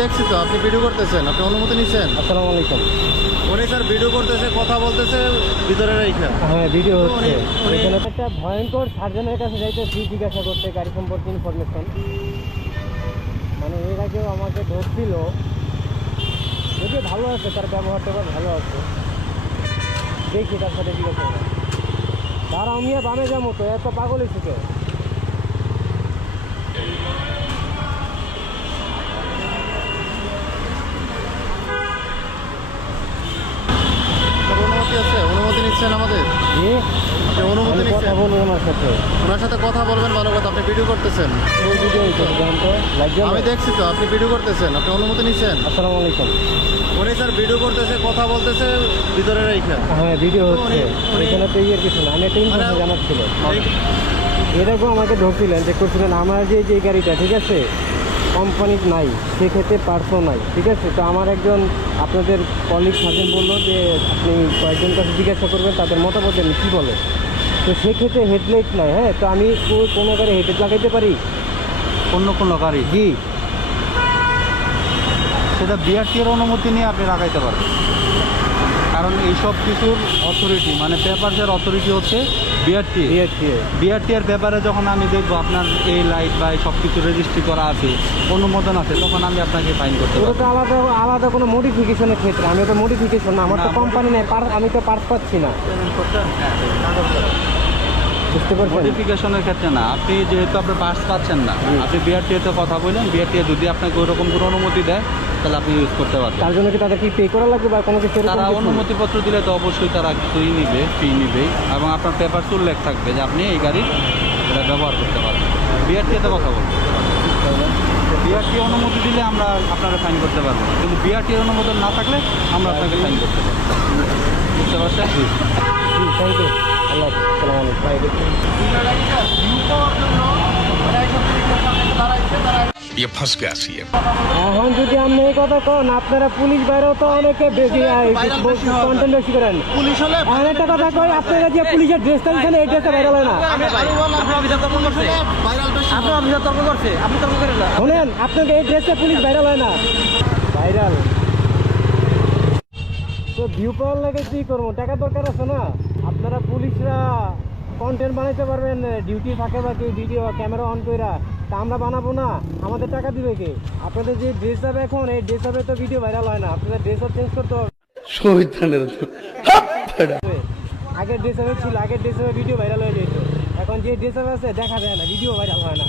দেখছি তো আপনি ভিডিও করতেছেন, আপনি অনুমতি নিচ্ছেন? আসসালামু আলাইকুম। উনি স্যার ভিডিও করতেছে, কথা বলতেছে ভিতরে রাইখা। হ্যাঁ, ভিডিও হচ্ছে। উনি- এখানে একটা ভয়ঙ্কর সার্জনের কাছে যাইতেছি জিজ্ঞাসা করতে গাড়ি সম্পর্কে ইনফরমেশন। মানে এর আগেও আমাকে ধরছিল, যদিও ভালো আছে, তার ব্যবহারটা ভালো আছে। দেখি তার সাথে জিজ্ঞাসা করা। তার আমিও বামে যাবো তো, এত পাগলই থেকে। তোর অনুমতি আছে? অনুমতি নিচ্ছেন আমাদের? আপনি অনুমতি কথা নিচ্ছেন? বলবো ওনার সাথে। ওনার সাথে কথা বলবেন, ভালো কথা। আপনি ভিডিও করতেছেন? ওই ভিডিও জানতো লাগবে। আমি দেখছি তো আপনি ভিডিও করতেছেন, আপনি অনুমতি নিচ্ছেন? আসসালামু আলাইকুম। উনি স্যার ভিডিও করতেছে, কথা বলতেছে ভিতরে রাইখা। হ্যাঁ, ভিডিও হচ্ছে। এখানে তো ইয়ের কিছু না, আমি একটা ইনফরমেশন জানার ছিল। এরকম আমাকে ধরছিলেন, যে করছিলেন আমার যে গাড়িটা, ঠিক আছে, কোম্পানির নাই, সেক্ষেত্রে পার্সও নাই, ঠিক আছে। তো আমার একজন আপনাদের কলিগ সাজেন বললো যে আপনি কয়েকজন কাছে জিজ্ঞাসা করবেন, তাদের মতামত দেন কী বলে। তো সেক্ষেত্রে হেডলাইট নাই। হ্যাঁ, তো আমি কোনো গাড়ি হেডলাইট লাগাইতে পারি? অন্য গাড়ি জি। সেটা বিআরটির অনুমতি নিয়ে আপনি লাগাইতে পারবেন, কারণ এইসব কিছুর অথরিটি মানে পেপারসের অথরিটি হচ্ছে বিআরটি। বিআরটির ব্যাপারে যখন আমি দেখবো আপনার এই লাইট বা এই সব কিছু রেজিস্ট্রি করা আছে, অনুমোদন আছে, তখন আমি আপনাকে ফাইন করতে ওটা পারবো। তো আলাদা কোনো মডিফিকেশনের ক্ষেত্রে, আমি তো মডিফিকেশন না, আমার তো কোম্পানি নেই, আমি তো পার্স পাচ্ছি না। বুঝতে পারছেন? মডিফিকেশনের ক্ষেত্রে না, আপনি যেহেতু আপনার পার্স পাচ্ছেন না, আপনি বিআরটিতে কথা বললেন, বিআরটি যদি আপনাকে ওইরকম কোনো অনুমতি দেয় তাহলে আপনি ইউজ করতে পারবেন। তার জন্য কি তাদের কি পে করা লাগবে বা কোনো কিছু? তারা অনুমতিপত্র দিলে তো অবশ্যই তারা কিছুই নিবে, ফি নিবেই, এবং আপনার পেপারস উল্লেখ থাকবে যে আপনি এই গাড়ি এটা ব্যবহার করতে পারবেন। বিআরটিতে কথা বলবেন, বিআরটি অনুমতি দিলে আমরা আপনারা ফাইন করতে পারবো, কিন্তু বিআরটির অনুমোদন না থাকলে আমরা আপনাকে ফাইন করতে পারবো। বুঝতে পারছেন? Thank you. আল্লাহ হাফেজ। আসসালামু আলাইকুম। ये फंस गया सी है। এখন যদি আপনি এই কথা কন, আপনারা পুলিশ বাইরেও তো অনেকে বেশি কন্টেন্ট বেশি করেন। পুলিশ হলে আর একটা কথা কই, আপনারা যে পুলিশের ড্রেস টানছেন, এই ড্রেসটা ভাইরাল হয় না। শোনেন, আপনাকে এই ড্রেসে পুলিশ ভাইরাল হয় না। ভাইরাল তো ভিউ পাওয়ার লাগে কি করবো, টাকা দরকার আছে না। আপনারা পুলিশরা কন্টেন্ট বানাইতে পারবেন, ডিউটি থাকে বা কেউ ভিডিও ক্যামেরা অন কইরা, তা আমরা বানাবো না, আমাদের টাকা দিবে কে? আপনাদের যে ড্রেস হবে এখন, এই ড্রেস হবে তো ভিডিও ভাইরাল হয় না, আপনাদের ড্রেস আপ চেঞ্জ করতে হবে। আগের ড্রেস হবে ছিল, আগের ড্রেস হবে ভিডিও ভাইরাল হয়ে যেত, এখন যে ড্রেস হবে আছে দেখা যায় না, ভিডিও ভাইরাল হয় না।